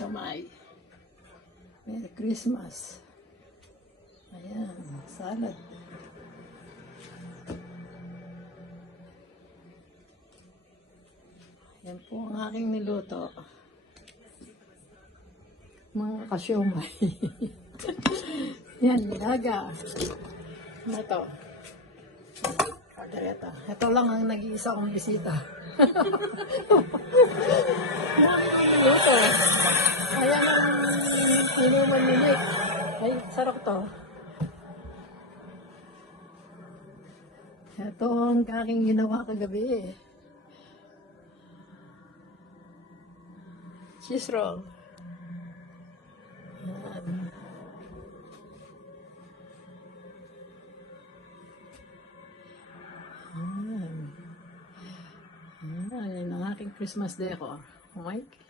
Siomai. Merry Christmas. Ayan, salad. Yan po ang aking niluto. Mga kasyomay. Yan, nilaga. Ano to? Kaldereta. Ito lang ang nag-iisa kong bisita. Niluto. Ayan ang inuman ni Nick. Ay, sarap to. Ito ang aking ginawa kagabi. Cheese roll. Yan. Yan ang aking Christmas decor. Mike.